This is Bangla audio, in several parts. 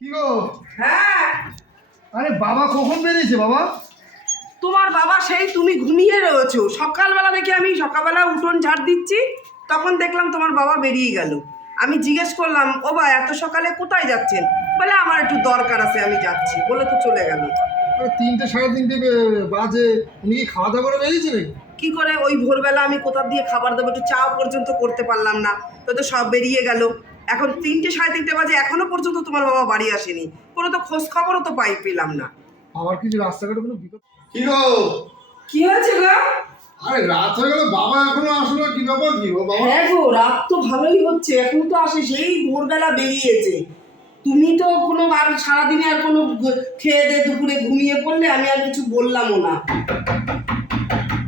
কি গো? হ্যাঁ। আরে বাবা কখন বেরিয়েছে বাবা? তোমার বাবা সেই তুমি ঘুমিয়ে রয়েছো। সকালবেলা দেখি আমি সকালবেলা উঠোন ঝাড় দিচ্ছি তখন দেখলাম তোমার বাবা বেরিয়ে গেল। আমি জিজ্ঞেস করলাম ও বা এত সকালে কোথায় যাচ্ছেন? বলে আমার একটু দরকার আছে আমি যাচ্ছি। বলে তো চলে গেল। তিনটে সাড়ে তিনটে বাজে। উনি কি খাওয়া দাওয়া করে বেরিয়েছে নাকি? কি করে? ওই ভোরবেলা আমি কোথা দিয়ে খাবার দেবো? একটু চাও পর্যন্ত করতে পারলাম না। তো তো সব বেরিয়ে গেল। এখন তিনটে সাড়ে তিনটে বাজে এখনও পর্যন্ত তোমার বাবা বাড়ি আসেনি। কোনো তো খোঁজ খবরও তো পাই পেলাম না। আবার কিছু রাস্তাঘাটে কোনো বিপদ কি গো? কি হয়েছে গো? আরে রাত হয়ে গেল বাবা এখনও আসলো কি ব্যাপার কি গো? বাবা হ্যাঁ গো রাত তো ভালোই হচ্ছে এখন তো আসে সেই ভোরবেলা বেরিয়েছে। তুমি তো কোনো আর সারাদিনে আর কোনো খেয়ে দিয়ে দুপুরে ঘুমিয়ে পড়লে আমি আর কিছু বললামও না।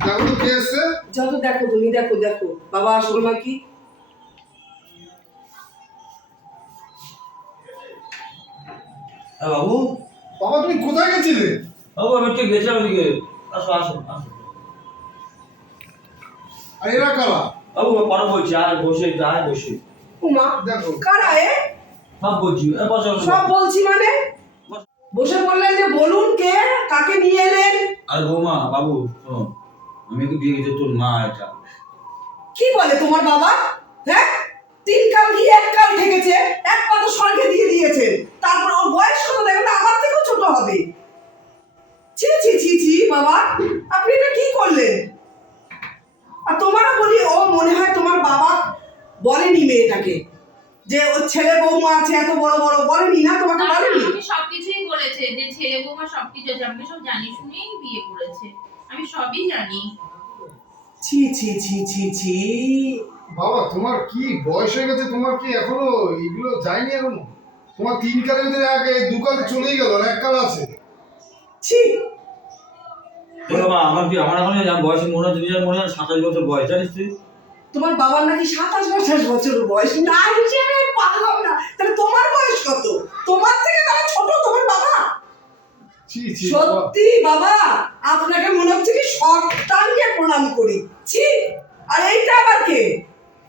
দেখো তো কে এসছে। যত দেখো তুমি দেখো দেখো। বাবা আসলো নাকি? হ্যাঁ বাবু? বাবা তুমি কোথায় গেছিলে? বাবু আমি একটু গেছিলাম ওদিকে। আসো আসো আসো। আর এরা কারা? বাবু পরে বলছি আর বসে আর বসে। উমা দেখো। কারা এ? সব বলছি সব বলছি মানে? বসে বললেন যে বলুন কে কাকে নিয়ে এলেন? আর বৌমা বাবু আমি একটু দিয়ে গেছি তোর মা এটা। কি বলে তোমার বাবা? হ্যাঁ? তিন কাল গিয়ে এক কাল ঠেকেছে এক পা তো স্বর্গে দিয়ে দিয়েছেন তারপর ওর বয়স কত দেখবেন না আমার থেকেও ছোট হবে। ছি ছি ছি ছি বাবা আপনি এটা কি করলেন? আর তোমারও বলি ও মনে হয় তোমার বাবা বলেনি মেয়েটাকে। যে ওর ছেলে বৌমা আছে এত বড় বড় বলেনি না তোমাকে বলেনি? আমি সবকিছুই বলেছে যে ছেলে বৌমা সবকিছু আছে আমাকে সব জানি শুনেই বিয়ে করেছে। আমি সবই জানি। ছি ছি ছি ছি ছি। বাবা তোমার কি বয়স হয়ে গেছে? তোমার কি এখনও এগুলো যায়নি এখনও? তোমার তিন কালের ভিতরে এক দু কাল চলেই গেল এক কাল আছে। ছি। তোর মা আমার কি আমার এখন বয়স মনে হচ্ছে নিজের মনে হয় সাতাশ বছর বয়স জানিস তুই? তোমার বাবার নাকি সাতাশ আঠাশ বছর বয়স? না হিসেবে আমি পারলাম না। তাহলে তোমার বয়স কত? তোমার থেকে তাহলে ছোট তোমার বাবা বাবা। সত্যি বাবা? আপনাকে মনে হচ্ছে কি সপ্তাহে প্রণাম করি। ছি আর এইটা আবার কে?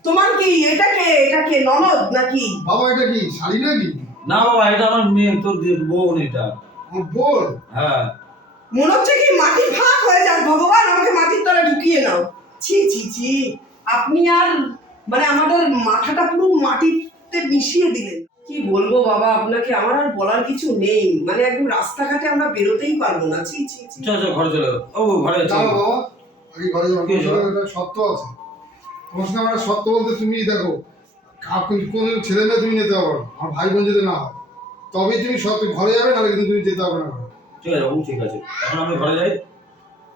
তোমার কি এটা কে? এটা কে ননদ নাকি? বাবা এটা কি শাড়ি নাকি? না বাবা এটা আমার মেয়ে তোর বোন এটা। বোন? হ্যাঁ। মনে হচ্ছে কি মাটি ভাগ হয়ে যাক ভগবান আমাকে মাটির তলে ঢুকিয়ে নাও। ছি ছি ছি আপনি আর মানে আমাদের মাথাটা পুরো মাটিতে মিশিয়ে দিলেন। কি বলব বাবা? আপনাকে আমার আর বলার কিছু নেই। মানে একদম রাস্তাঘাটে আমরা বেরোতেই পারব না। ছি ছি ছি। চল চল ঘরে চলে যাও। ও ঘরে চল বাবা। আগে ঘরে যাও কি সত্য আছে। তোমার সাথে আমার সত্য বলতে তুমি দেখো কাউকে কোন ছেলে মেয়ে তুমি নিতে পারো না। আমার ভাই বোন যদি না হয় তবেই তুমি সত্য ঘরে যাবে নাহলে কিন্তু তুমি যেতে পারবে না। ঠিক আছে বাবু ঠিক আছে। এখন আমি ঘরে যাই।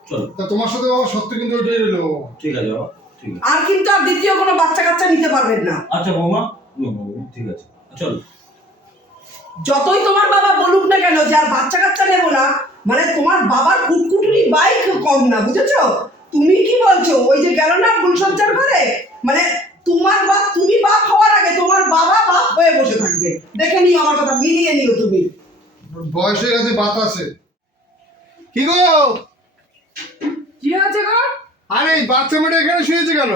চল। তা তোমার সাথে বাবা সত্য কিন্তু ওইটাই রইল ঠিক আছে বাবা ঠিক আছে। আর কিন্তু আর দ্বিতীয় কোনো বাচ্চা কাচ্চা নিতে পারবেন না। আচ্ছা বৌমা। ও, ঠিক আছে। চল। যতই তোমার বাবা বলুক না কেন যে আর বাচ্চা কাচ্চা নেব না মানে তোমার বাবার কুটকুটুরি বাইক কম না বুঝেছ? তুমি কি বলছো? ওই যে গেল না ফুলসজ্জার করে মানে তোমার বাপ তুমি বাপ হওয়ার আগে তোমার বাবা বাপ হয়ে বসে থাকবে। দেখে নিও আমার কথা মিলিয়ে নিও তুমি। বয়স হয়ে গেছে বাতাসে কি গো? কি আছে গো? আরে বাচ্চা মেয়েটা এখানে শুয়েছে কেন?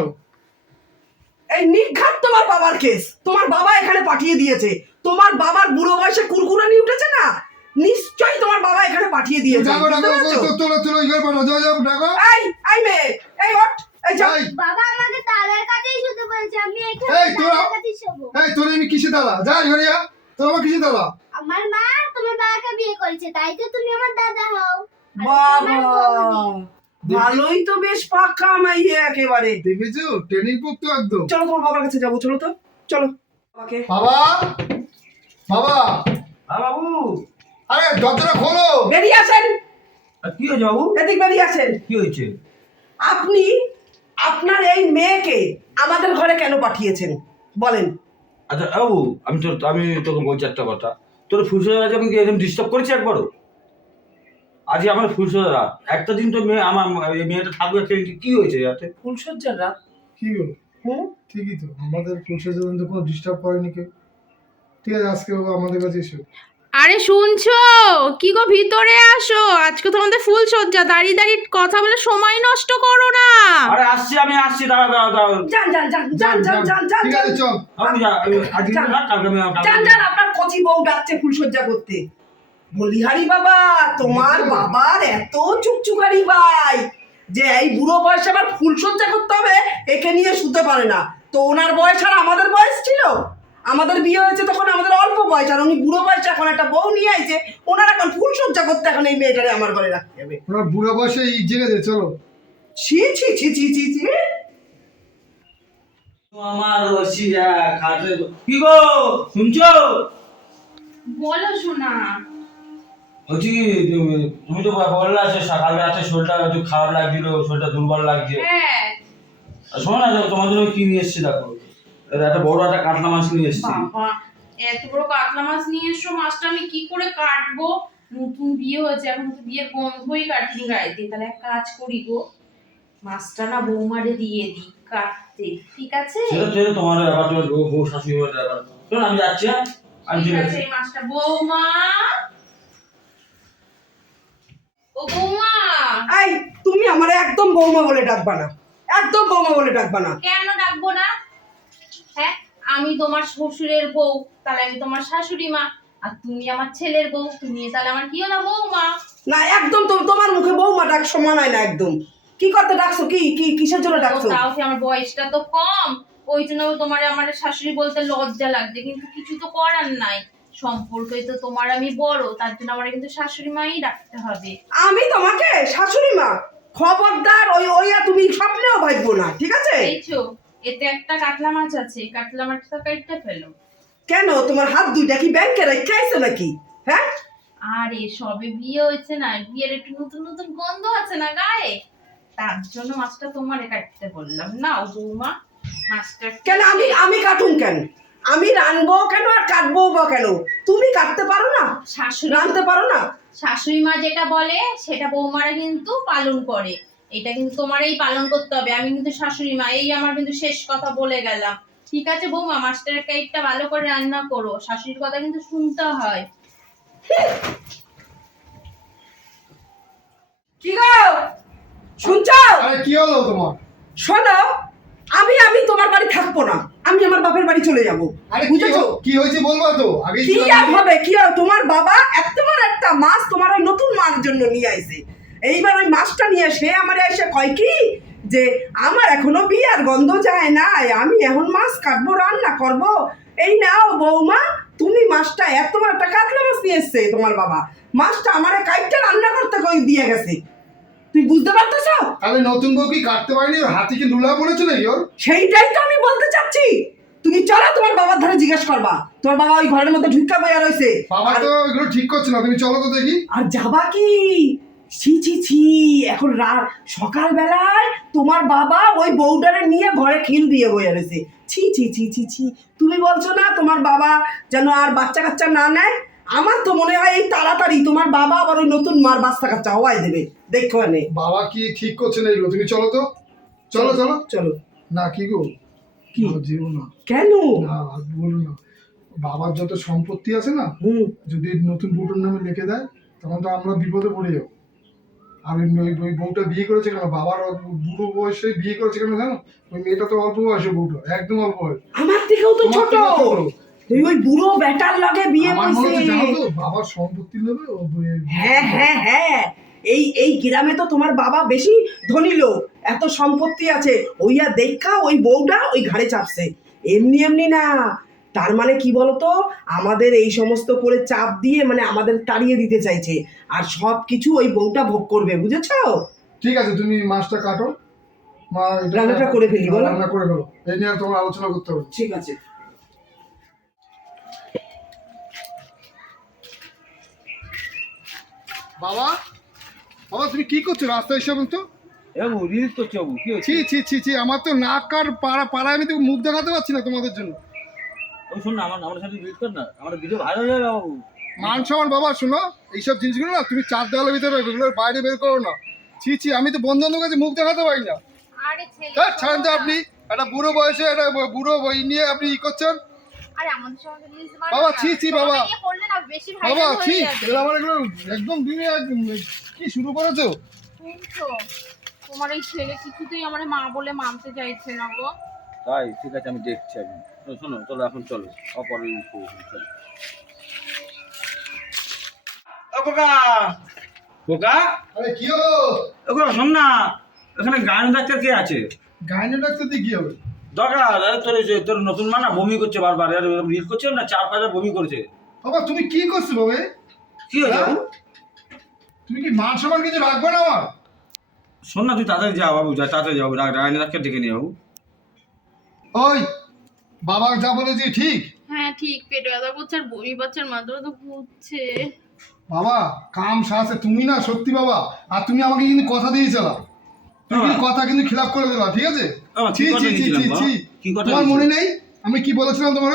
এই নিঘাত তোমার বাবার কেস। তোমার বাবা এখানে পাঠিয়ে দিয়েছে। তোমার বাবার বুড়ো বয়সে কুরকুরানি উঠেছে না? নিশ্চয়ই তোমার বাবা এখানে পাঠিয়ে দিয়েছে। ডাকো ডাকো বুঝতে পেরেছ? তো- তোলো তোলো পাঠাও যাও যাও ডাকো এই এই মেয়ে এই ওঠ এই যাও। বাবা আমাকে দাদার কাছেই শুতে বলেছে আমি এখানে এই, তোরা- দাদার কাছেই শোবো। এই তোর এমনি কিসে দাদা যা ঘরে যা। আমার কিসে দাদা আমার মা তোমার বাবাকে বিয়ে করেছে তাই তো তুমি আমার দাদা হও। বাবা। ভালোই তো বেশ পাক্কা মাইয়ে একেবারে। দেখেছ? ট্রেনিং করতো একদম। চলো তোমার বাবার কাছে যাব চলো তো। চলো বাবাকে। বাবা? বাবা? হ্যাঁ বাবু। আরে দরজাটা খোলো। বেরিয়ে আসেন। আর কি হয়েছে বাবু? এদিক বেরিয়ে আসেন। কি হয়েছে? আপনি আপনার এই মেয়েকে আমাদের ঘরে কেন পাঠিয়েছেন? বলেন। আচ্ছা বাবু আমি তোর আমি তোকে বলছি একটা কথা। তোর আজ আমি কি এরকম ডিস্টার্ব করেছি একবারও? আজকে আমার ফুলসজ্জা একটা দিন তো মেয়ে আমার মেয়েটা থাকবে একটা কি হয়েছে যাতে ফুলসজ্জার রাত? কি গো? হুম ঠিকই তো। আমাদের জন্য তো কোনো ডিস্টার্ব করেনি কেউ। ঠিক আছে আজকে ও আমাদের কাছে এসো। আরে শুনছো? কি গো ভিতরে আসো? আজকে তোমাদের ফুল সজ্জা দাঁড়িয়ে দাঁড়িয়ে কথা বলে সময় নষ্ট করো না। আরে আসছি আমি আসছি দাঁড়া দাঁড়া দাঁড়া যান যান যান যান যান যান যান। ঠিক আছে চল। আমি আজকে যান। না, কালকে আমি যান যান আপনার কচি বউ ডাকছে ফুলসজ্জা করতে। বলিহারি বাবা তোমার বাবার এত চুকচুকারি ভাই যে এই বুড়ো বয়সে আবার ফুলসজ্জা করতে হবে একে নিয়ে শুতে পারে না। তো ওনার বয়স আর আমাদের বয়স ছিল? আমাদের বিয়ে হয়েছে তখন আমাদের অল্প বয়স আর উনি বুড়ো বয়সে এখন একটা বউ নিয়ে আইছে ওনার এখন ফুলসজ্জা করতে এখন এই মেয়েটারে আমার ঘরে রাখতে হবে। ওরা বুড়ো বয়সে এই জেগেছে চলো। ছি ছি ছি ছি ছি ছি। আমার রসিয়া খাটে কি গো শুনছো? বলো শোনা বলছি তুমি তো বললা যে শরীরটা একটু খারাপ লাগছিল শরীরটা দুর্বল লাগছে। হ্যাঁ। শোনো না তোমার জন্য কি নিয়ে এসেছি দেখো। একটা বড় একটা কাতলা মাছ নিয়ে এসেছি। এত বড় কাতলা মাছ নিয়ে মাছটা আমি কি করে কাটবো? নতুন বিয়ে হয়েছে এখন তো বিয়ের গন্ধই কাটিনি তাহলে এক কাজ করি গো মাছটা না বৌমারে দিয়ে দিই কাটতে ঠিক আছে? সেটা তোমার ব্যাপার তোমার বউ শাশুড়ি ব্যাপার। শোনো আমি যাচ্ছি হ্যাঁ? আমি ঠিক আছে মাছটা বৌমা! ও বৌমা। এই তুমি আমার একদম বৌমা বলে ডাকবা না। একদম বৌমা বলে ডাকবা না। কেন ডাকবো না? হ্যাঁ আমি তোমার শ্বশুরের বউ তাহলে আমি তোমার শাশুড়ি মা। আর তুমি আমার ছেলের বউ তুমি তাহলে আমার কি হলো বৌমা? না একদম তো তোমার মুখে বৌমা ডাক সমানায় না একদম। কি করতে ডাকছো? কি কি কিসের জন্য ডাকছো? তাও কি আমার বয়সটা তো কম। ওই জন্য তোমার আমার শাশুড়ি বলতে লজ্জা লাগছে কিন্তু কিছু তো করার নাই। সম্পর্কে তো তোমার আমি বড় তার জন্য আমার কিন্তু শাশুড়ি মাই ডাকতে হবে। আমি তোমাকে শাশুড়ি মা খবরদার ওই ওই আর তুমি স্বপ্নেও ভাববো না ঠিক আছে? এইছো এতে একটা কাতলা মাছ আছে কাতলা মাছটা কাটতে ফেলো। কেন? তোমার হাত দুইটা কি ব্যাংকে রেখে আইছো নাকি? হ্যাঁ? আরে সবে বিয়ে হয়েছে না বিয়ের একটু নতুন নতুন গন্ধ আছে না গায়ে? তার জন্য মাছটা তোমারে কাটতে বললাম। নাও বৌমা মাছটা কেন? আমি আমি কাটুন কেন? আমি রানবো কেন আর কাটবো বা কেন? তুমি কাটতে পারো না? শাশুড়ি রানতে পারো না? শাশুড়ি মা যেটা বলে সেটা বৌমারা কিন্তু পালন করে। এটা কিন্তু তোমারই পালন করতে হবে। আমি কিন্তু শাশুড়ি মা এই আমার কিন্তু শেষ কথা বলে গেলাম। ঠিক আছে বৌমা মাস্টারের কেকটা ভালো করে রান্না করো। শাশুড়ির কথা কিন্তু শুনতে হয়। কি গো? শুনছো? আরে কি হলো তোমার? শোনো আমি আমি তোমার বাড়ি থাকব না। আমি আমার বাপের বাড়ি চলে যাব। আরে বুঝেছ? কি হয়েছে বলবা তো? আগে কি আর হবে? কি আর তোমার বাবা বড় একটা মাছ তোমার ওই নতুন মাছ জন্য নিয়ে আইছে। এইবার ওই মাছটা নিয়ে সে আমার এসে কয় কি? যে আমার এখনও বিয়ার গন্ধ যায় না আমি এখন মাছ কাটবো রান্না করব। এই নাও বৌমা তুমি মাছটা এত বড় একটা কাতলা মাছ নিয়ে এসছে তোমার বাবা। মাছটা আমার কাইটটা রান্না করতে কই দিয়ে গেছে? তুই বুঝতে পারতেছ? তাহলে নতুন বউ কি কাটতে পারেনি? হাতে কি লুলা পড়েছে নাকি ওর? সেইটাই তো আমি বলতে চাচ্ছি। তুমি চলো তোমার বাবার ধারে জিজ্ঞেস করবা। তোমার বাবা ওই ঘরের মধ্যে ঢুকা বইয়া রয়েছে বাবা তো এগুলো ঠিক করছে না। তুমি চলো তো দেখি। আর যাবা কি? ছি ছি ছি। এখন রা- সকালবেলায় তোমার বাবা ওই বউটারে নিয়ে ঘরে খিল দিয়ে বইয়া রয়েছে ছি ছি ছি ছি ছি। তুমি বলছো না তোমার বাবা যেন আর বাচ্চা কাচ্চা না নেয়? আমার তো মনে হয় এই তাড়াতাড়ি তোমার বাবা আবার ওই নতুন মার বাচ্চা কাচ্চা হওয়াই দেবে। দেখো নে। বাবা কি ঠিক করছে না এগুলো তুমি চলো তো। চলো চলো। চলো। না কি গো? কি? যেও না। কেন? না বলো না। বাবার যত সম্পত্তি আছে না হুম। যদি নতুন বউটার নামে লিখে দেয় তখন তো আমরা বিপদে পড়ে যাব। আর ওই ওই- বউটা বিয়ে করেছে কেন? বাবার বুড়ো বয়সে বিয়ে করেছে কেন জানো? ওই মেয়েটা তো অল্প বয়সে বউটা একদম অল্প বয়স। আমার থেকেও তো ছোট। তুই ওই বুড়ো বেটার লগে বিয়ে আমার হচ্ছে জানো করছিস বাবার সম্পত্তি নেবে হ্যাঁ হ্যাঁ হ্যাঁ। এই এই গ্রামে তো তোমার বাবা বেশি ধনী লোক এত সম্পত্তি আছে। ওইয়া দেখা ওই বউটা ওই ঘাড়ে চাপছে। এমনি এমনি না। তার মানে কি বলতো? আমাদের এই সমস্ত করে চাপ দিয়ে মানে আমাদের তাড়িয়ে দিতে চাইছে। আর সব কিছু ওই বউটা ভোগ করবে বুঝেছ? ঠিক আছে তুমি মাছটা কাটো। রান্নাটা করে ফেলি, বলো। রান্না করে ফেলো। এই নিয়ে তোমার আলোচনা করতে হবে। ঠিক আছে। বাবা? বাবা তুমি কি করছ রাস্তায় এসে তো কি ছি ছি ছি ছি আমার তো নাক আর পাড়া পাড়ায় আমি তো মুখ দেখাতে পারছি না তোমাদের জন্য। ওই শোন না আমার আমার সাথে রিলিজ কর না আমার ভিডিও ভাইরাল হয়ে যাবে বাবু। মান সমান বাবা শোনো এইসব জিনিসগুলো না তুমি চার দেওয়ালের ভিতরে রাখো, এগুলোর বাইরে বের করো না। ছি ছি আমি তো বন্ধু বান্ধবের কাছে মুখ দেখাতে পারি না। আরে ছেলে ছাড়েন তো আপনি একটা বুড়ো বয়সে একটা বুড়ো বই নিয়ে আপনি ই করছেন। বাবা, ছি, ছি, বাবা। করলে না বেশি বাবা ছি আমার এগুলো একদম তুমি কি শুরু করেছ? তোমার এই ছেলে কিছুতেই আমার মা বলে মানতে চাইছে না গো। তাই ঠিক আছে আমি দেখছি এখন। শোনো চলো এখন চলো। অপর চলো। খোকা! খোকা? আরে কি হলো? খোকা শোন না এখানে গায়ন ডাক্তার কে আছে? গাইনে ডাক্তার দিয়ে কি হবে? দরকার আরে তোর এই যে তোর নতুন মানা বমি করছে বারবার আর রিল করছে না চার পাঁচবার বমি করেছে। বাবা তুমি কি করছ বাবা? কি হয়েছে তুমি কি মান সম্মান কিছু রাখবে না আমার? শোন না তুই তাড়াতাড়ি যা বাবু যা তাড়াতাড়ি যাব গাইনে ডাক্তার ডেকে নিয়ে বাবু। ওই বাবা যা বলেছি ঠিক? হ্যাঁ ঠিক পেটে ব্যথা করছে আর বমি বাচ্চার মাত্রা তো ঘুরছে বাবা কাম সাহসে তুমি না সত্যি বাবা আর তুমি আমাকে কিন্তু কথা দিয়েছিলা। তুমি কিন্তু কথা কিন্তু খিলাপ করে দিলা ঠিক আছে? ছি ছি ছি ছি ছি। কি কথা তোমার মনে নেই? আমি কি বলেছিলাম তোমার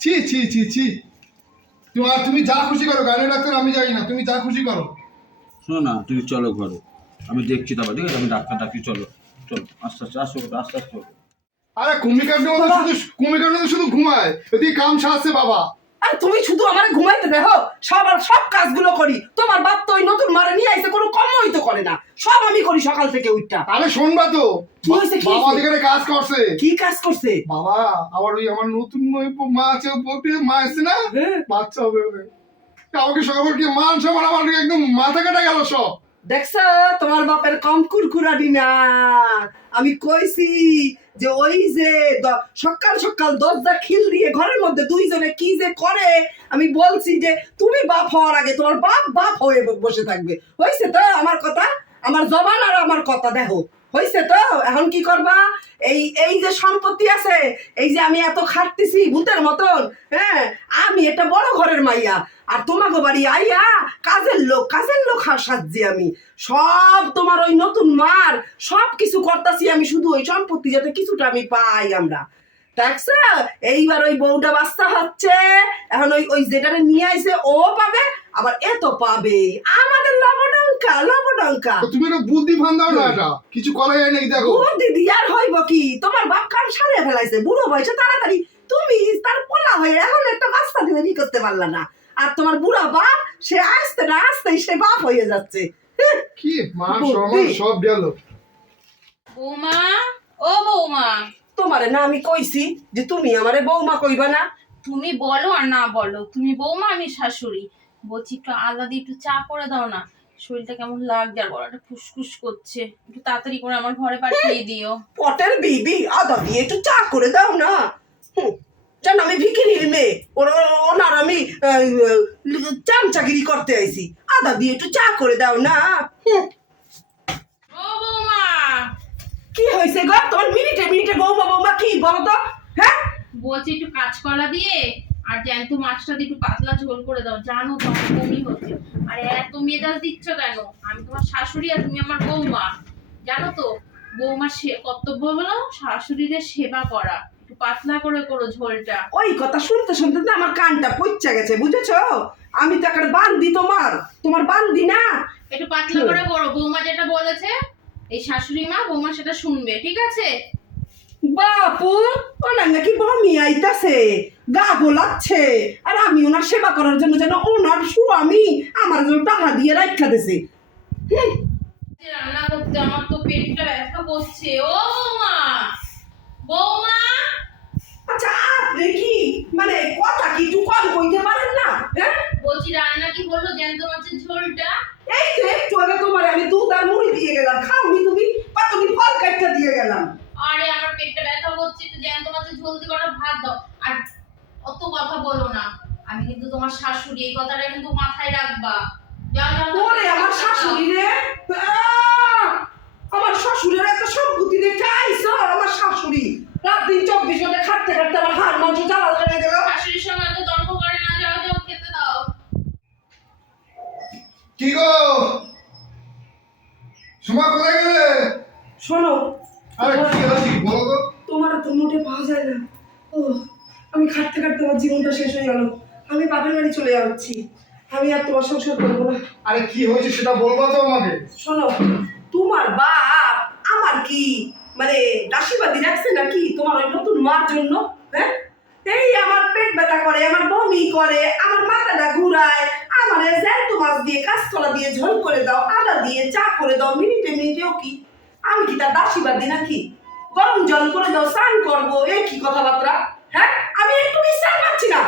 ছি ছি ছি ছি। তোমার তুমি যা খুশি করো গাড়ি ডাক্তার আমি যাই না তুমি যা খুশি করো। শোনো না তুমি চলো ঘরে। আমি দেখছি তারপর ঠিক আছে? আমি ডাক্তার ডাকি চলো চলো। আস্তে আস্তে আসো আস্তে আস্তে। আরে মধ্যে শুধু মধ্যে শুধু ঘুমায়। এদিকে কাম সাহসে বাবা। আর তুমি শুধু আমার ঘুমাইতে দেখো সব আর সব কাজগুলো করি। তোমার বাপ তো ওই নতুন মারে নিয়ে আইসে কোনো কমই তো করে না। সব আমি করি সকাল থেকে উঠটা। আরে শোনবা তো। কি হয়েছে, কি বাবা? যেখানে কাজ করছে। কি কাজ করছে? বাবা আবার ওই আমার নতুন মা আছে মা আছে না? হ্যাঁ। বাচ্চা হবে আমাকে সবার কি মান সম্মান আমার একদম মাথা কাটা গেল সব। দেখছ? তোমার বাপের কম কুরকুরানি না আমি কইছি যে ওই যে সকাল সকাল দরজা খিল দিয়ে ঘরের মধ্যে দুইজনে কি যে করে, আমি বলছি যে তুমি বাপ হওয়ার আগে তোমার বাপ বাপ হয়ে বসে থাকবে। হয়েছে তো আমার কথা? আমার জবান আর আমার কথা, দেখো। হয়েছে তো? এখন কি করবা? এই এই যে সম্পত্তি আছে, এই যে আমি এত খাটতেছি ভূতের মতন হ্যাঁ? আমি এটা বড় ঘরের মাইয়া, আর তোমাকে বাড়ি আইয়া কাজের লোক কাজের লোক সাজছি আমি। সব তোমার ওই নতুন মার, সব কিছু করতেছি আমি শুধু ওই সম্পত্তি যাতে কিছুটা আমি পাই আমরা। দেখছ? এইবার ওই বউটা বাচ্চা হচ্ছে, এখন ওই ওই যেটারে নিয়ে আইছে, ও পাবে আবার এত পাবে আমাদের লবডঙ্কা লবডঙ্কা তুমি একটা বুদ্ধি ফান দাও না এটা। কিছু করা যায় নাকি দেখো। ও দিদি আর হইব কি? তোমার বাপ কাম সারিয়ে ফেলাইছে। বুড়ো বয়সে তাড়াতাড়ি তুমি তার পোলা হয়ে এখন একটা বাচ্চা দিলে ই করতে পারলা না? আর তোমার বুড়া বাপ সে আসতে না আসতেই সে বাপ হয়ে যাচ্ছে। কি বুদ্ধি। সম্মান সব গেল। বৌমা ও বৌমা। তোমারে না আমি কইছি যে তুমি আমারে বৌমা কইবা না। তুমি বলো আর না বলো। তুমি বৌমা আমি শাশুড়ি। বলছি একটু আলাদা দিয়ে একটু চা করে দাও না। শরীরটা কেমন লাগছে? আর গলাটা ফুসফুস করছে। একটু তাড়াতাড়ি করে আমার ঘরে পাঠিয়ে দিও। পটের বিবি আদা দিয়ে একটু চা করে দাও না। জানো আমি মেয়ে। ওনার আমি চামচাগিরি করতে আইছি। আদা দিয়ে একটু চা করে দাও না। ও বৌমা! কি হয়েছে গো? তোমার মিনিটে মিনিটে বৌমা বৌমা কি বলো তো? হ্যাঁ? বলছি একটু কাঁচকলা দিয়ে আর জ্যান্ত মাছটা একটু পাতলা ঝোল করে দাও জানো তো আমার বমি হচ্ছে। আর এত মেজাজ দিচ্ছ কেন? আমি তোমার শাশুড়ি আর তুমি আমার বৌমা। জানো তো বৌমার সে কর্তব্য হলো শাশুড়ির সেবা করা। একটু পাতলা করে করো ঝোলটা। ওই কথা শুনতে শুনতে না আমার কানটা পচা গেছে বুঝেছ? আমি তো একটা বান্দি তোমার তোমার বান্দি না। একটু পাতলা করে করো। বৌমা যেটা বলেছে এই শাশুড়ি মা বৌমা সেটা শুনবে ঠিক আছে? বাপু ওনার নাকি বমি আইতাছে? গা গোলাচ্ছে। আর আমি ওনার সেবা করার জন্য যেন ওনার স্বামী আমার জন্য টাকা দিয়ে রাখা দিছে। রান্না করতে আমার তো পেটটা ব্যথা করছে। ও বৌমা বৌমা! আচ্ছা আপনি কি মানে কথা কি একটু কম কইতে পারেন না? হ্যাঁ? বলছি রান্না কি বলল জ্যান্ত মাছের ঝোলটা? এই তো একটু আগে তোমার আমি দুধ আর মুড়ি দিয়ে গেলাম। খাওনি তুমি? বা তুমি ফল কাটটা দিয়ে গেলাম। আরে আমার পেটটা ব্যথা করছে একটু জ্যান্ত মাছের ঝোল দিয়ে কটা ভাত দাও। আর অত কথা বলো না। আমি কিন্তু তোমার শাশুড়ি এই কথাটা কিন্তু মাথায় রাখবা। যাও। ওরে আমার শাশুড়ি রে! আমার শ্বশুরের এত সম্পত্তি রেখে আইসো আমার শাশুড়ি রাত দিন চব্বিশ ঘণ্টা খাটতে খাটতে আমার হাড় মাংস জ্বালা লেগে গেল। শাশুড়ির সঙ্গে এত তর্ক করে না যাও যাও খেতে দাও। কি গো? সোমা কোথায় গেলে? শোনো তোমার তো। মোটে পাওয়া যায় না। ও আমি খাটতে খাটতে আমার জীবনটা শেষ হয়ে গেল। আমি বাপের বাড়ি চলে যাচ্ছি। আমি আর তোমার সংসার করব না। আরে কি হয়েছে সেটা বলবা তো আমাকে। শোনো তোমার বাপ আমার কি মানে দাসীবাদী রাখছে নাকি তোমার ওই নতুন মার জন্য? হ্যাঁ? এই আমার পেট বমি করে আমার মাথাটা ঘুরায়। আমার জ্যান্ত মাছ দিয়ে কাঁচকলা দিয়ে ঝোল করে দাও আদা দিয়ে চা করে দাও। মিনিটে মিনিটেও কি? আমি কি তার দাসীবাদী নাকি? গরম জল করে দাও স্নান করব এ কি কথাবার্তা? হ্যাঁ আমি একটু বিশ্রাম পাচ্ছি না।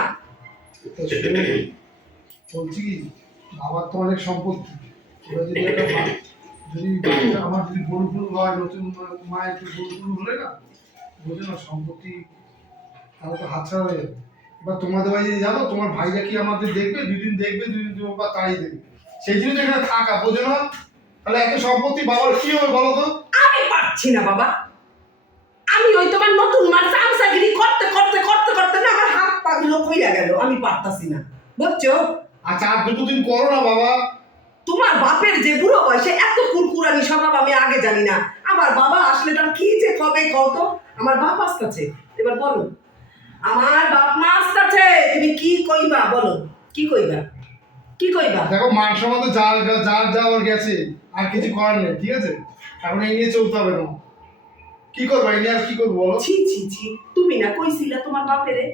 বলছি কি? বাবার তো অনেক সম্পত্তি। এবার যদি একটা যদি আমার যদি গরু গরু হয় নতুন মায়ের একটু গরু গরু হলে না বোঝো না সম্পত্তি তাহলে তো হাতছাড়া হয়ে যাবে। এবার তোমাদের বাড়ি জানো তোমার ভাইরা কি আমাদের দেখবে? দুদিন দেখবে দুদিন তোমার বা তাই দেখবে সেই জন্য তো এখানে থাকা বোঝো না? তাহলে একটা সম্পত্তি বাবার কি হবে বলো তো? পারছি না বাবা। আমি ওই তোমার নতুন মার চামচাগিরি করতে করতে করতে করতে না আমার হাত পা গুলো কইরা গেল আমি পারতাছি না। বুঝছ? আচ্ছা আর দুটো দিন করো না বাবা। তোমার বাপের যে বুড়ো বয়সে এত কুরকুরানি স্বভাব আমি আগে জানি না। আমার বাবা আসলে তার কি যে কবে কত আমার বাপ আসতেছে। এবার বলো আমার বাপ মা আসতেছে তুমি কি কইবা? বলো কি কইবা? কি কইবা? দেখো মান তো যার যার যাওয়ার গেছে আর কিছু করার নেই ঠিক আছে? এখন এই নিয়ে চলতে হবে কি করব? এই নিয়ে আর কি করব বলো? ছি ছি ছি। তুমি না কইছিলা তোমার বাপেরে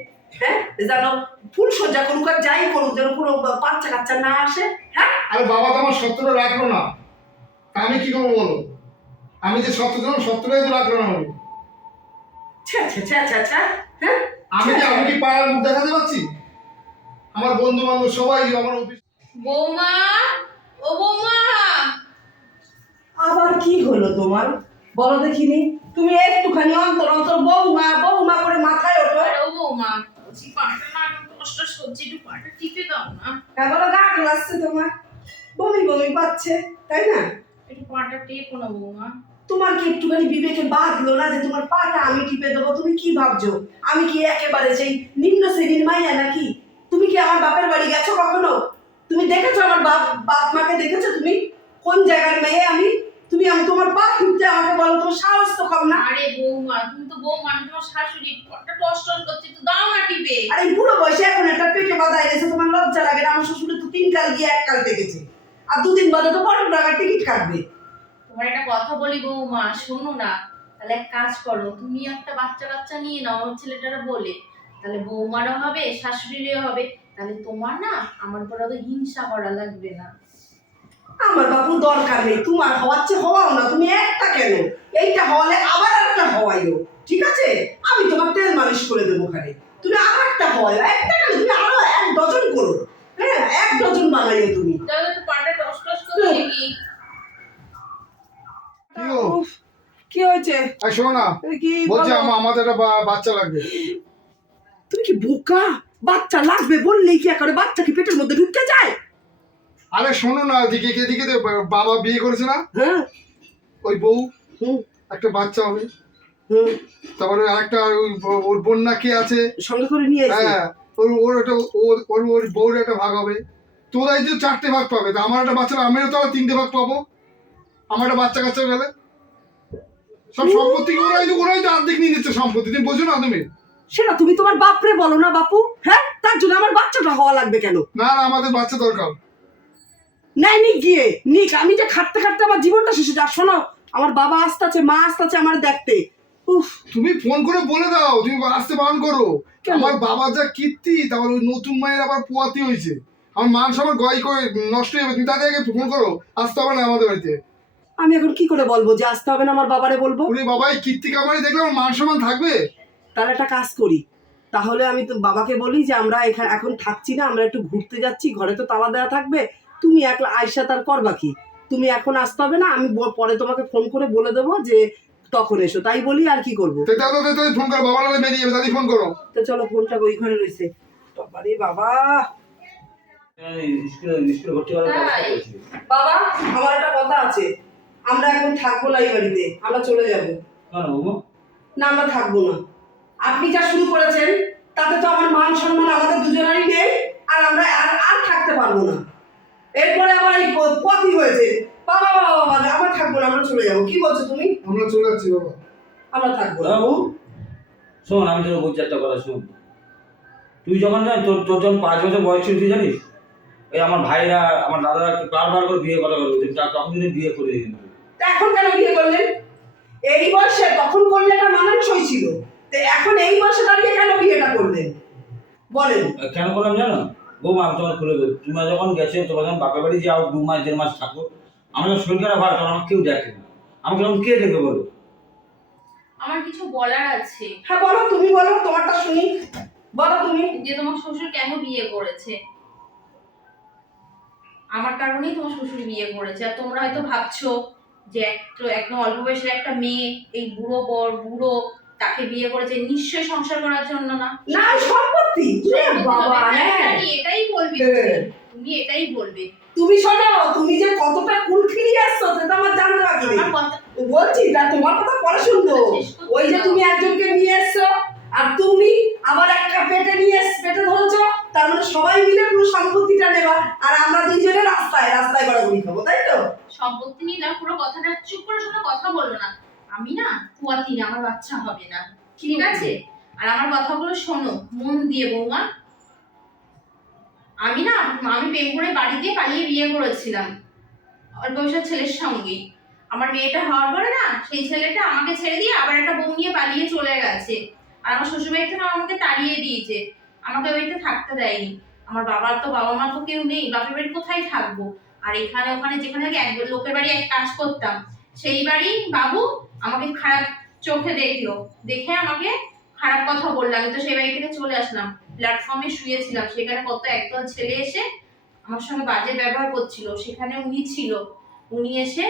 হ্যাঁ? জানো ফুল সজ্জা করুক আর যাই করুক যেন কোনো বাচ্চা কাচ্চা না আসে হ্যাঁ? আরে বাবা তো আমার সত্যটা রাখল না। তা আমি কি করব বলো? আমি যে সত্য দিলাম সত্যটাই তো রাখল না ছ্যা হ্যাঁ? আমি কি আমি কি পাড়ার মুখ দেখাতে পারছি? আমার বন্ধু বান্ধব সবাই আমার অফিস বৌমা ও বৌমা। আবার কি হলো তোমার? বলো দেখিনি। তুমি একটুখানি অন্তর অন্তর বৌমা বৌমা করে মাথায় ওঠো। ও বৌমা বলছি পাটা না কষ্ট করছি একটু পাটা টিপে দাও না। এবারও গা লাগছে তোমার। বমি বমি পাচ্ছে তাই না? একটু পাটা টেপো না বৌমা তোমার কি একটুখানি বিবেকে বাঁধলো না যে তোমার পাটা আমি টিপে দেবো? তুমি কি ভাবছ? আমি কি একেবারে সেই নিম্ন শ্রেণির মাইয়া নাকি? তুমি কি আমার বাপের বাড়ি গেছো কখনো? তুমি দেখেছ আমার বাপ বাপ মাকে দেখেছ তুমি? কোন জায়গার মেয়ে আমি? তুমি আমি তোমার পা টিপতে আমাকে বলো তোমার সাহস তো কম না? আরে বৌমা তুমি তো বৌমা আমি তোমার শাশুড়ি পাটা টস টস করছি তো দাও না টিপে। আর বুড়ো বয়সে এখন একটা পেটে বাঁধা গেছে তোমার লজ্জা লাগে না? আমার শ্বশুরে তো তিন কাল গিয়ে এক কাল দেখেছে আর দুদিন বাদে তো পনেরো টাকার টিকিট কাটবে। তোমার একটা কথা বলি বৌমা শোনো না। তাহলে এক কাজ করো তুমি একটা বাচ্চা বাচ্চা নিয়ে নাও আমার ছেলেটারা বলে। তাহলে বৌমারও হবে শাশুড়িরও হবে। তাহলে তোমার না আমার উপর অত হিংসা করা লাগবে না। আমার বাবু দরকার নেই তোমার হওয়ার চেয়ে হওয়াও না তুমি একটা কেন? এইটা হওয়ালে আবার একটা হওয়াইও ঠিক আছে? আমি তোমার তেল মালিশ করে দেবো ওখানে। তুমি আরও একটা হওয়াইও একটা কেন? তুমি আরও এক ডজন করো। হ্যাঁ এক ডজন বানাইও তুমি। কি? হয়েছে? আর শোনো না কি বলছি বলো? আমা- আমাদের বা- বাচ্চা লাগবে। তুমি কি বোকা? বাচ্চা লাগবে বললেই কি করে বাচ্চা কি পেটের মধ্যে ঢুকতে যায় আরে শোনো না এদিকে এদিকে তো বাবা বিয়ে করেছে না? হ্যাঁ। ওই বউ একটা বাচ্চা হবে। হুম। তারপরে আরেকটা ওই ওর বন্যা কে আছে? সঙ্গে করে নিয়ে হ্যাঁ ওর ওর একটা ওর ওর ওর বউর একটা ভাগ হবে। তোরাই তো চারটে ভাগ পাবে তা আমার একটা বাচ্চা আমিও তো তিনটে ভাগ পাবো। আমার একটা বাচ্চা কাচ্চা গেলে। সব সম্পত্তি ওরাই তো ওরাই তো অর্ধেক নিয়ে নিচ্ছে সম্পত্তি। তুমি বোঝো না তুমি? সেটা তুমি তোমার বাপরে বলো না বাপু হ্যাঁ? তার জন্য আমার বাচ্চাটা হওয়া লাগবে কেন? না না আমাদের বাচ্চা দরকার। নাই নিক গিয়ে নিক আমি যে খাটতে খাটতে আমার জীবনটা শেষে যা শোনো আমার বাবা আসতেছে মা আসতেছে আমার দেখতে। উফ। তুমি ফোন করে বলে দাও তুমি আসতে বারণ করো? আমার বাবা যা কীর্তি তারপর ওই নতুন মায়ের আবার পোয়াতি হয়েছে। আমার মান সবার গয় করে নষ্ট হয়ে যাবে। তুমি তাদের আগে ফোন করো আসতে হবে না আমাদের বাড়িতে। আমি এখন কি করে বলব যে আসতে হবে না আমার বাবারে বলব? উনি বাবাই কীর্তি কামারি দেখলে আমার মান সম্মান থাকবে। তাহলে একটা কাজ করি। তাহলে আমি তো বাবাকে বলি যে আমরা এখানে এখন থাকছি না আমরা একটু ঘুরতে যাচ্ছি ঘরে তো তালা দেওয়া থাকবে। তুমি একলা আয়সা তার করবা কি তুমি এখন আসতে হবে না আমি পরে তোমাকে ফোন করে বলে দেবো যে তখন এসো। তাই বলি আর কি করব? ফোন করো বাবা নাহলে বেরিয়ে যাবে তাদের ফোন করো। তো চলো ফোনটা ওই ঘরে রয়েছে। বাবারে বাবা। বাবা আমার একটা কথা আছে। আমরা এখন থাকব না এই বাড়িতে আমরা চলে যাব। না আমরা থাকব না। আপনি যা শুরু করেছেন তাতে তো আমার মান সম্মান আমাদের দুজনেরই নেই আর আমরা আর আর থাকতে পারব না। এরপরে আবার এই পথই হয়েছে? বাবা বাবা বাবা আমরা থাকব না আমরা চলে যাব। কি বলছো তুমি? আমরা চলে যাচ্ছি বাবা। আমরা থাকব না। বাবু শোন আমি তোর বলছি একটা কথা শোন। তুই যখন জানিস তোর তোর যখন পাঁচ বছর বয়স ছিল তুই জানিস? এই আমার ভাইরা আমার দাদারা বারবার করে বিয়ে কথা করে তা- তখন যদি বিয়ে করে দিন তা এখন কেন বিয়ে করলেন? এই বয়সে তখন করলে একটা মানানসই ছিল। তো এখন এই বয়সে দাঁড়িয়ে কেন বিয়েটা করলেন? বলেন। কেন করলাম জানো? বৌমা আমি তোমার খুলে বলি তুমি যখন গেছে তোমার যখন বাপের বাড়ি যাও দু মাস দেড় মাস থাকো আমার যখন শরীর খারাপ হয় তখন আমার কেউ দেখে না। আমাকে তখন কে দেখে বলো আমার কিছু বলার আছে। হ্যাঁ বলো তুমি বলো তোমারটা শুনি। বলো তুমি। যে তোমার শ্বশুর কেন বিয়ে করেছে? আমার কারণেই তোমার শ্বশুর বিয়ে করেছে। আর তোমরা হয়তো ভাবছ যে একটু একদম অল্প বয়সের একটা মেয়ে এই বুড়ো বর বুড়ো তাকে বিয়ে করেছে। নিশ্চয়ই সংসার করার জন্য না। না সম্পত্তি। বাবা তুমি। এটাই বলবে। তুমি শোনো তুমি যে কতটা কুল ফিরিয়ে আসছো সেটা আমার জানতে বাকি বলছি তা তোমার কথা পরে শুনব। ওই যে তুমি একজনকে নিয়ে এসছো আর তুমি আবার একটা পেটে নিয়ে পেটে ধরেছো তার মানে সবাই মিলে পুরো সম্পত্তিটা নেবা আর আমরা দুইজনে রাস্তায় রাস্তায় গড়াগড়ি খাব তাই তো? সম্পত্তি নিলাম পুরো কথাটা চুপ করে শোনো কথা বলল না। আমি না কুয়াতি আমার বাচ্চা হবে না। ঠিক আছে? আর আমার কথাগুলো শোনো মন দিয়ে বৌমা। আমি না, আমি প্রেম করে দিয়ে পালিয়ে বিয়ে করেছিলাম। অল্প বয়সের ছেলের সঙ্গেই। আমার মেয়েটা হওয়ার পরে না, সেই ছেলেটা আমাকে ছেড়ে দিয়ে আবার একটা বউ নিয়ে পালিয়ে চলে গেছে। আর আমার শ্বশুরবাড়ি থেকে আমাকে তাড়িয়ে দিয়েছে। আমাকে বাড়িতে থাকতে দেয়নি। আমার বাবার তো, বাবা মা তো কেউ নেই। বাপের বাড়ি কোথায় থাকব? আর এখানে, ওখানে যেখানে থেকে এক, লোকের বাড়ি এক কাজ করতাম। সেই বাড়ি বাবু আমাকে খারাপ চোখে দেখল। দেখে আমাকে খারাপ কথা বললাম তো সেই বাড়ি থেকে চলে আসলাম। প্ল্যাটফর্মে শুয়েছিলাম, সেখানে কত একদল ছেলে এসে আমার সঙ্গে বাজে ব্যবহার করছিল। সেখানে উনি ছিল, উনি এসে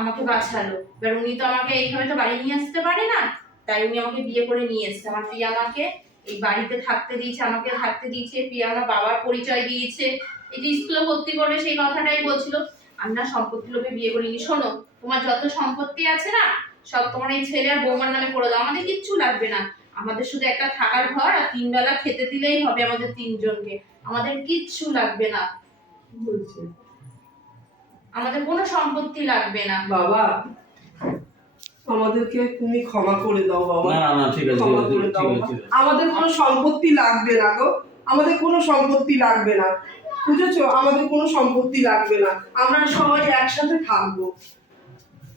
আমাকে বাঁচালো। এবার উনি তো আমাকে এইভাবে তো বাড়ি নিয়ে আসতে পারে না, তাই উনি আমাকে বিয়ে করে নিয়ে এসছে। আমার প্রিয়া আমাকে এই বাড়িতে থাকতে দিয়েছে, আমাকে থাকতে দিয়েছে, প্রিয়া আমার বাবার পরিচয় দিয়েছে। এই যে স্কুলে ভর্তি করে সেই কথাটাই বলছিল। আমি না সম্পত্তি লোভে বিয়ে করিনি। শোনো, তোমার যত সম্পত্তি আছে না, সব তোমার এই ছেলে আর বৌমার নামে করে দাও। আমাদের কিচ্ছু লাগবে না। আমাদের শুধু একটা থাকার ঘর আর তিন বেলা খেতে দিলেই হবে আমাদের তিনজনকে। আমাদের কিচ্ছু লাগবে না। আমাদের কোনো সম্পত্তি লাগবে না। বাবা আমাদেরকে তুমি ক্ষমা করে দাও বাবা। না না না ঠিক আছে ক্ষমা করে দাও আছে বাবা। ঠিক আছে। আমাদের কোনো সম্পত্তি লাগবে না গো। আমাদের কোনো সম্পত্তি লাগবে না। বুঝেছ? আমাদের কোনো সম্পত্তি লাগবে না। আমরা সবাই একসাথে থাকব।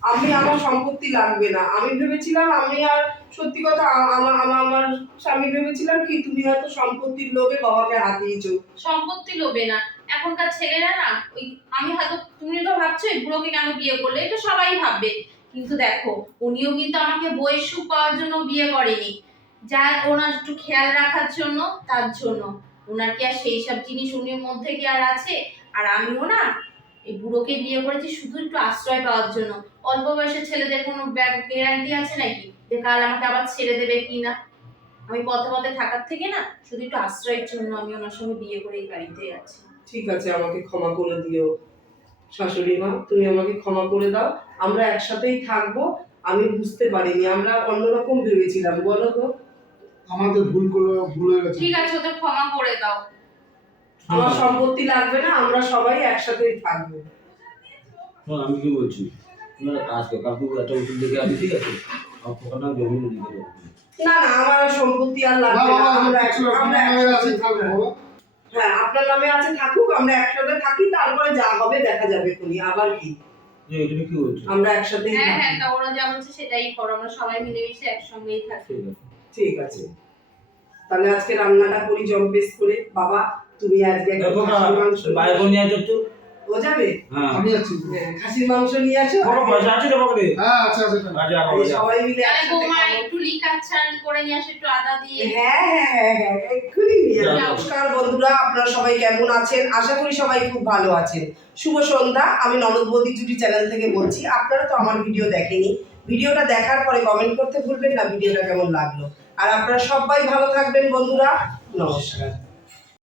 আমি আমার সম্পত্তি লাগবে না। আমি ভেবেছিলাম আমি আর সত্যি কথা আমার আমার স্বামী ভেবেছিলাম কি, তুমি হয়তো সম্পত্তির লোভে বাবাকে হাত দিয়েছ। সম্পত্তি লোভে না, এখনকার ছেলেরা না, ওই আমি হয়তো, তুমি তো ভাবছ এই বুড়োকে কেন বিয়ে করলে, এটা সবাই ভাববে। কিন্তু দেখো, উনিও কিন্তু আমাকে বইয়ের সুখ পাওয়ার জন্য বিয়ে করেনি। যা ওনার একটু খেয়াল রাখার জন্য, তার জন্য। ওনার কি আর সেই সব জিনিস উনির মধ্যে কি আর আছে? আর আমিও না, এই বুড়োকে বিয়ে করেছি শুধু একটু আশ্রয় পাওয়ার জন্য। অল্প বয়সের ছেলেদের কোনো গ্যারান্টি আছে নাকি? যে কাল আমাকে আবার ছেড়ে দেবে কি না? আমি পথে পথে থাকার থেকে না শুধু একটু আশ্রয়ের জন্য আমি ওনার সঙ্গে বিয়ে করে এই বাড়িতে আছি। ঠিক আছে আমাকে ক্ষমা করে দিও শাশুড়ি মা। তুমি আমাকে ক্ষমা করে দাও। আমরা একসাথেই থাকব আমি বুঝতে পারিনি। আমরা অন্যরকম ভেবেছিলাম বলো তো। আমাদের ভুল করে ভুল হয়ে গেছে। ঠিক আছে ওদের ক্ষমা করে দাও। আমার সম্পত্তি লাগবে না আমরা সবাই একসাথেই থাকব। আমি কি বলছি? কাজ করো কালকে একটা ওষুধ দেখে আমি ঠিক আছে? না না আমার সম্পত্তি আর লাগবে না। আমরা আমরা একসাথে হ্যাঁ আপনার নামে আছে থাকুক আমরা একসাথে থাকি তারপরে যা হবে দেখা যাবে খুনি। আবার কি? তুমি আমরা একসাথেই হ্যাঁ হ্যাঁ তা ওরা যা বলছে সেটাই করো আমরা সবাই মিলেমিশে একসঙ্গেই থাকি। ঠিক আছে। তাহলে আজকে রান্নাটা করি জম্পেস করে। বাবা তুমি আজকে একটু মাংস। বাইরে নিয়ে ও যাবে? হ্যাঁ। আমি আছি। হ্যাঁ, খাসির মাংস নিয়ে আসো? বড় পয়সা আছে তো পকেটে হ্যাঁ আচ্ছা আচ্ছা সবাই মিলে তাহলে খাব। একটু লিকার চান করে নিয়ে আসে একটু আদা দিয়ে। হ্যাঁ হ্যাঁ হ্যাঁ হ্যাঁ এক্ষুনি নিয়ে আসো। নমস্কার বন্ধুরা আপনারা সবাই কেমন আছেন? আশা করি সবাই খুব ভালো আছেন। শুভ সন্ধ্যা আমি ননদ জুটি চ্যানেল থেকে বলছি আপনারা তো আমার ভিডিও দেখেনি। ভিডিওটা দেখার পরে কমেন্ট করতে ভুলবেন না ভিডিওটা কেমন লাগল। আর আপনারা সবাই ভালো থাকবেন বন্ধুরা। নমস্কার।